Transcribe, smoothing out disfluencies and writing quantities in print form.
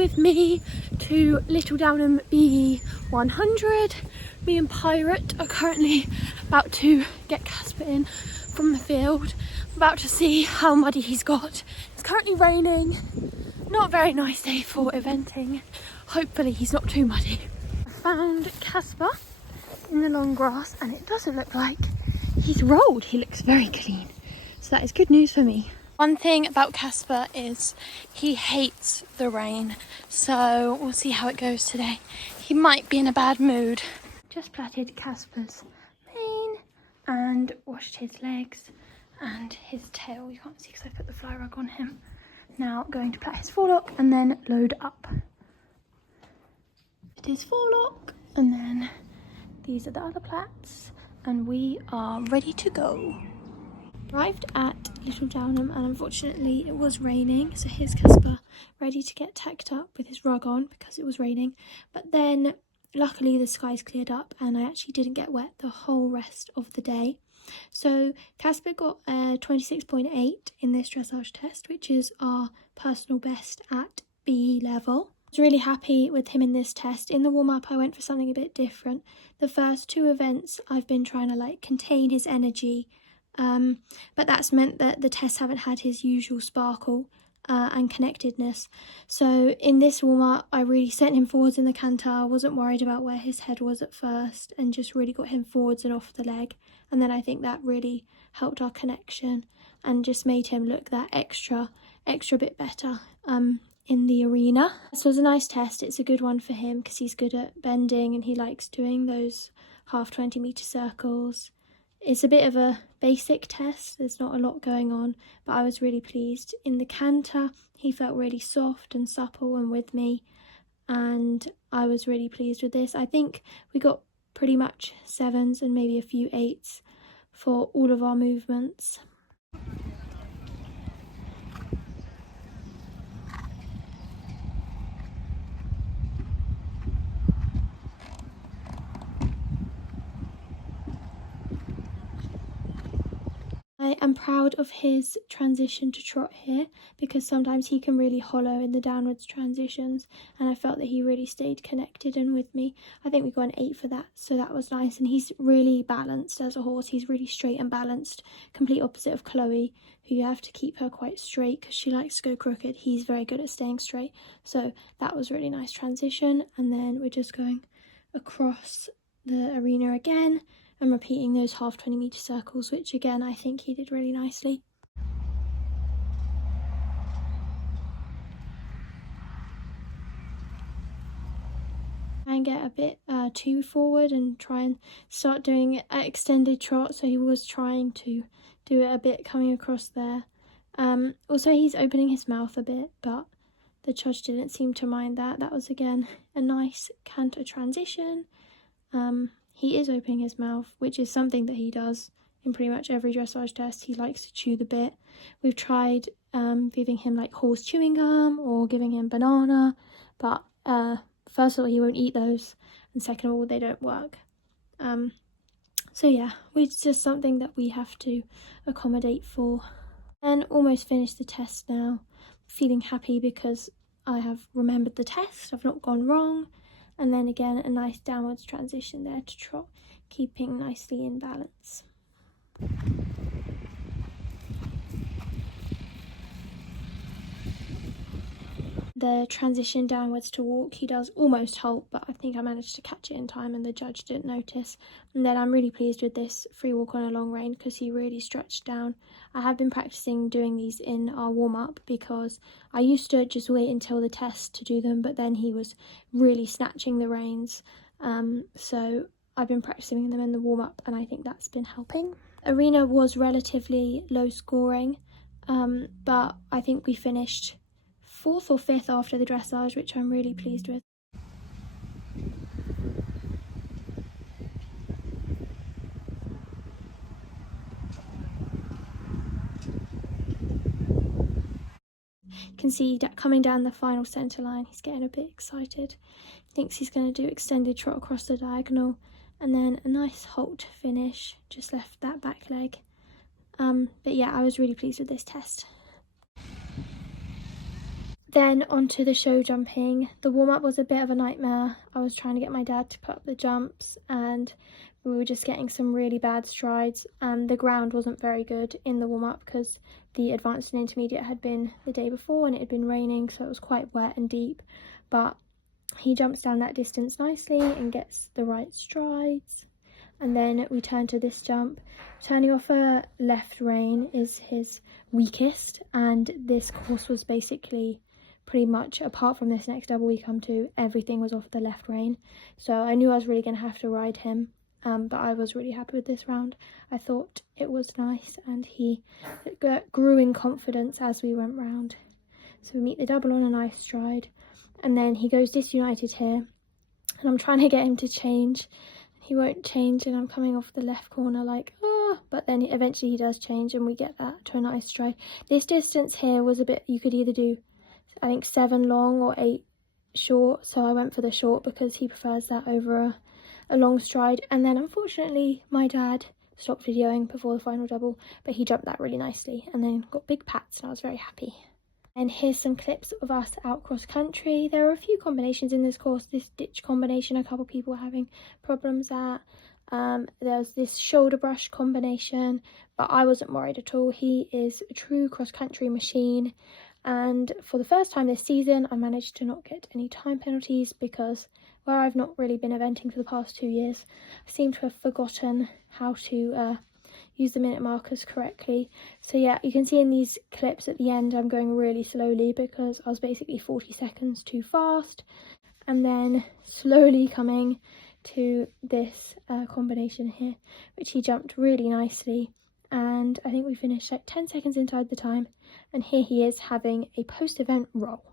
with me to Little Downham B100. Me and Pirate are currently about to get Casper in from the field. About to see how muddy he's got. It's currently raining. Not a very nice day for eventing. Hopefully he's not too muddy. I found Casper in the long grass and it doesn't look like he's rolled. He looks very clean. So that is good news for me. One thing about Casper is he hates the rain, so we'll see how it goes today. He might be in a bad mood. Just plaited Casper's mane and washed his legs and his tail. You can't see because I put the fly rug on him. Now going to plait his forelock and then load up. It is forelock and then these are the other plaits and we are ready to go. Arrived at Little Downham and unfortunately it was raining, so here's Casper ready to get tacked up with his rug on because it was raining. But then luckily the skies cleared up and I actually didn't get wet the whole rest of the day. So Casper got a 26.8 in this dressage test, which is our personal best at B level. I was really happy with him in this test. In the warm-up I went for something a bit different. The first two events I've been trying to contain his energy, but that's meant that the tests haven't had his usual sparkle and connectedness. So in this warm-up I really sent him forwards in the canter. I wasn't worried about where his head was at first and just really got him forwards and off the leg, and then I think that really helped our connection and just made him look that extra bit better in the arena. So it was a nice test. It's a good one for him because he's good at bending and he likes doing those half 20-metre circles. It's a bit of a basic test, there's not a lot going on, but I was really pleased. In the canter, he felt really soft and supple and with me, and I was really pleased with this. I think we got pretty much 7s and maybe a few 8s for all of our movements. I am proud of his transition to trot here because sometimes he can really hollow in the downwards transitions, and I felt that he really stayed connected and with me. I think we got an 8 for that, so that was nice. And he's really balanced as a horse. He's really straight and balanced, complete opposite of Chloe, who you have to keep her quite straight because she likes to go crooked. He's very good at staying straight, so that was really nice transition. And then we're just going across the arena again and repeating those half 20-metre circles, which again I think he did really nicely. And get a bit too forward and try and start doing an extended trot, so he was trying to do it a bit coming across there. Also he's opening his mouth a bit, but the judge didn't seem to mind that. That was again a nice canter transition. He is opening his mouth, which is something that he does in pretty much every dressage test. He likes to chew the bit. We've tried giving him horse chewing gum or giving him banana, but first of all he won't eat those, and second of all they don't work. So yeah, it's just something that we have to accommodate for. And almost finished the test now. Feeling happy because I have remembered the test, I've not gone wrong. And then again, a nice downwards transition there to trot, keeping nicely in balance. The transition downwards to walk, he does almost halt, but I think I managed to catch it in time and the judge didn't notice. And then I'm really pleased with this free walk on a long rein because he really stretched down. I have been practicing doing these in our warm-up because I used to just wait until the test to do them, but then he was really snatching the reins. So I've been practicing them in the warm-up and I think that's been helping. Arena was relatively low scoring, but I think we finished 4th or 5th after the dressage, which I'm really pleased with. You can see that coming down the final centre line, he's getting a bit excited. He thinks he's going to do extended trot across the diagonal, and then a nice halt finish, just left that back leg. But yeah, I was really pleased with this test. Then onto the show jumping. The warm-up was a bit of a nightmare. I was trying to get my dad to put up the jumps and we were just getting some really bad strides, and the ground wasn't very good in the warm-up because the advanced and intermediate had been the day before and it had been raining, so it was quite wet and deep. But he jumps down that distance nicely and gets the right strides. And then we turn to this jump. Turning off a left rein is his weakest, and this course was basically pretty much, apart from this next double we come to, everything was off the left rein. So I knew I was really going to have to ride him, but I was really happy with this round. I thought it was nice and he grew in confidence as we went round. So we meet the double on a nice stride, and then he goes disunited here, and I'm trying to get him to change. He won't change, and I'm coming off the left corner like, but then eventually he does change and we get that to a nice stride. This distance here was a bit, you could either do, I think, 7 long or 8 short, so I went for the short because he prefers that over a long stride. And then unfortunately my dad stopped videoing before the final double, but he jumped that really nicely and then got big pats, and I was very happy. And here's some clips of us out cross country. There are a few combinations in this course. This ditch combination, a couple people were having problems at. There's this shoulder brush combination, but I wasn't worried at all. He is a true cross country machine, and for the first time this season I managed to not get any time penalties, because where I've not really been eventing for the past 2 years, I seem to have forgotten how to use the minute markers correctly. So yeah, you can see in these clips at the end I'm going really slowly because I was basically 40 seconds too fast, and then slowly coming to this combination here, which he jumped really nicely, and I think we finished like 10 seconds inside the time, and here he is having a post-event roll.